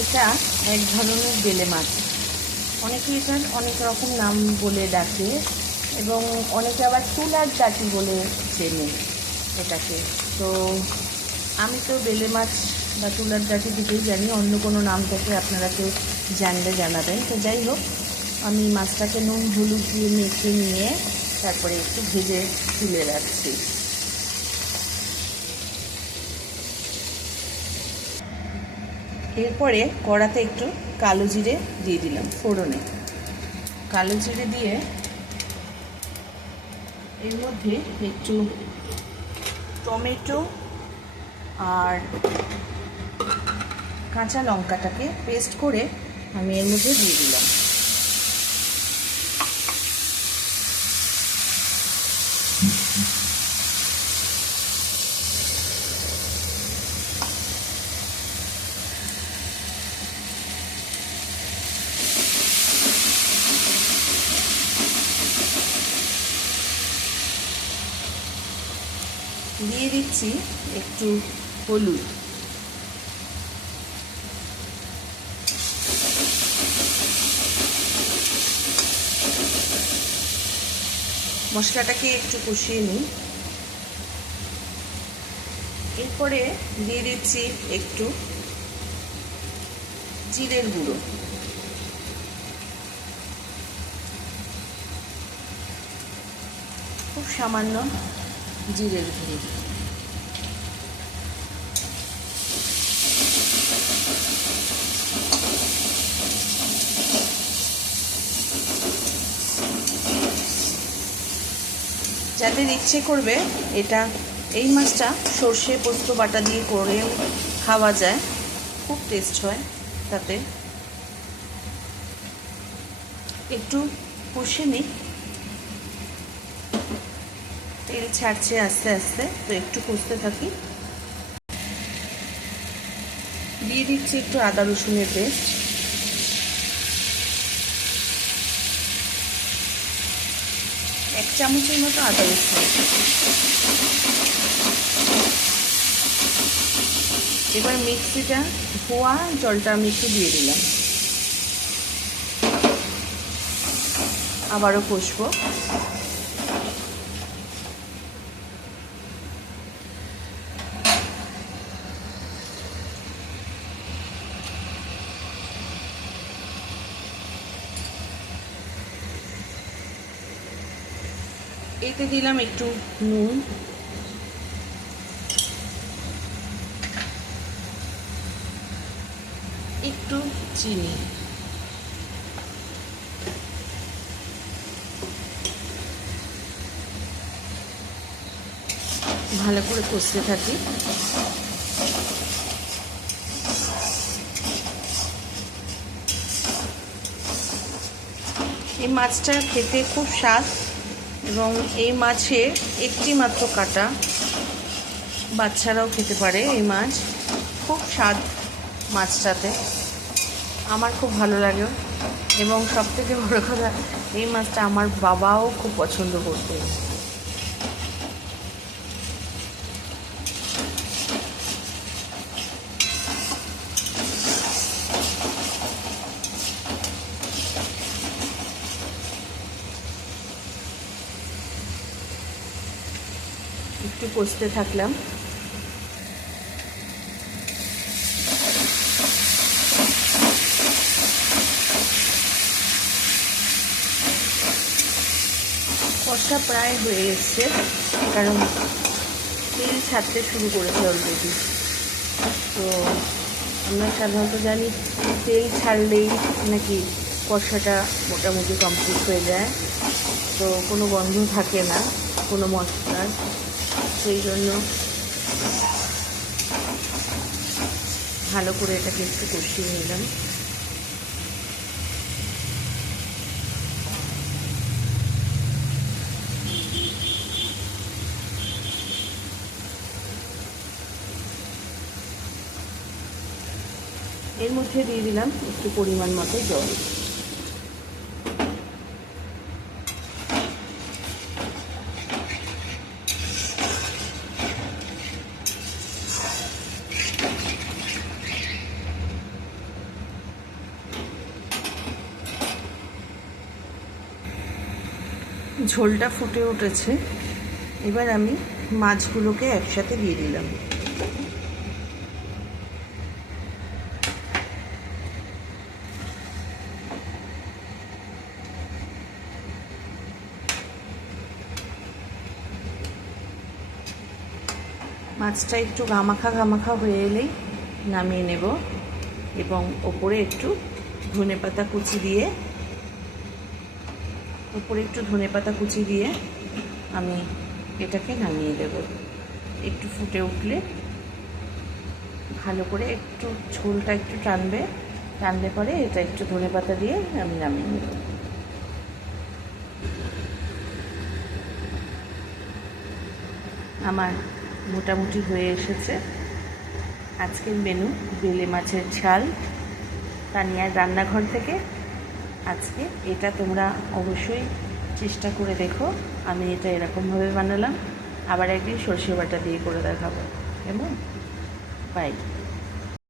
এটা এক ধরনের বেলে মাছ। অনেকে এটার অনেক রকম নাম বলে ডাকে এবং অনেকে আবার তুলার জাতি বলে চেনে এটাকে। তো আমি তো বেলে মাছ বা তুলার জাতি দিকেই জানি, অন্য কোনো নাম থেকে আপনারা কেউ জানলে জানাবেন। তো যাই হোক, আমি মাছটাকে নুন হলুদ দিয়ে মেখে নিয়ে তারপরে একটু ভেজে তুলে রাখছি। এরপরে কড়াতে একটু কালো জিরে দিয়ে দিলাম ফোড়নে। কালো জিরে দিয়ে এর মধ্যে একটু টমেটো আর কাঁচা লঙ্কাটাকে পেস্ট করে আমি এর মধ্যে দিয়ে দিলাম। দিয়ে দিচ্ছি একটু হলুদ, মশলাটাকে একটু কষিয়ে নিই। এরপরে দিয়ে দিচ্ছি একটু জিরের গুঁড়ো, খুব সামান্য জিরের গুঁড়ো। যাদের ইচ্ছে করবে এটা এই মাছটা সর্ষে পোস্ত বাটা দিয়ে করেও খাওয়া যায়, খুব টেস্ট হয়। তাতে একটু কষে নিই, তেল ছাড়ছে আস্তে আস্তে, তো একটু কষতে থাকি। দিয়ে দিচ্ছি একটু আদা রসুনের পেস্ট, এক চামচের মতো আদা রসুন। এবার মিক্সিটা ধোয়া জলটা আমি একটু দিয়ে দিলাম, আবারও কষবো। এতে দিলাম একটু নুন, একটু চিনি, ভালো করে কষতে থাকি। এই মাছটা খেতে খুব স্বাদ এবং এই মাছের একটি মাত্র কাটা, বাচ্চারাও খেতে পারে। এই মাছ খুব স্বাদ মাছটাতে, আমার খুব ভালো লাগে এবং সবথেকে বড় কথা, এই মাছটা আমার বাবাও খুব পছন্দ করতে। একটু কষতে থাকলাম। কষা প্রায় হয়ে এসছে, কারণ তেল ছাড়তে শুরু করেছে অলরেডি। তো আমরা সাধারণত জানি তেল ছাড়লেই নাকি কষাটা মোটামুটি কমপ্লিট হয়ে যায়, তো কোনো গন্ধ থাকে না কোনো মশলার। সেই জন্য ভালো করে এটাকে একটু কষিয়ে নিলাম। এর মধ্যে দিয়ে দিলাম একটু পরিমাণ মতো জল। ঝোলটা ফুটে উঠেছে, এবার আমি মাছগুলোকে একসাথে দিয়ে দিলাম। মাছটা একটু গামাখা গামাখা হয়ে এলেই নামিয়ে নেব এবং ওপরে একটু ধনেপাতা কুচি দিয়ে আমি এটাকে নামিয়ে দেব। একটু ফুটে উঠলে ভালো করে একটু ঝোলটা একটু টানলে পরে এটা একটু ধনেপাতা দিয়ে আমি নামিয়ে নেব। আমার মোটামুটি হয়ে এসেছে আজকের মেনু বেলে মাছের ঝাল তানিয়ার রান্নাঘর থেকে। আজকে এটা তোমরা অবশ্যই চেষ্টা করে দেখো। আমি এটা এরকমভাবে বানালাম, আবার একদিন সর্ষে বাটা দিয়ে করে দেখাবো। কেমন? বাই।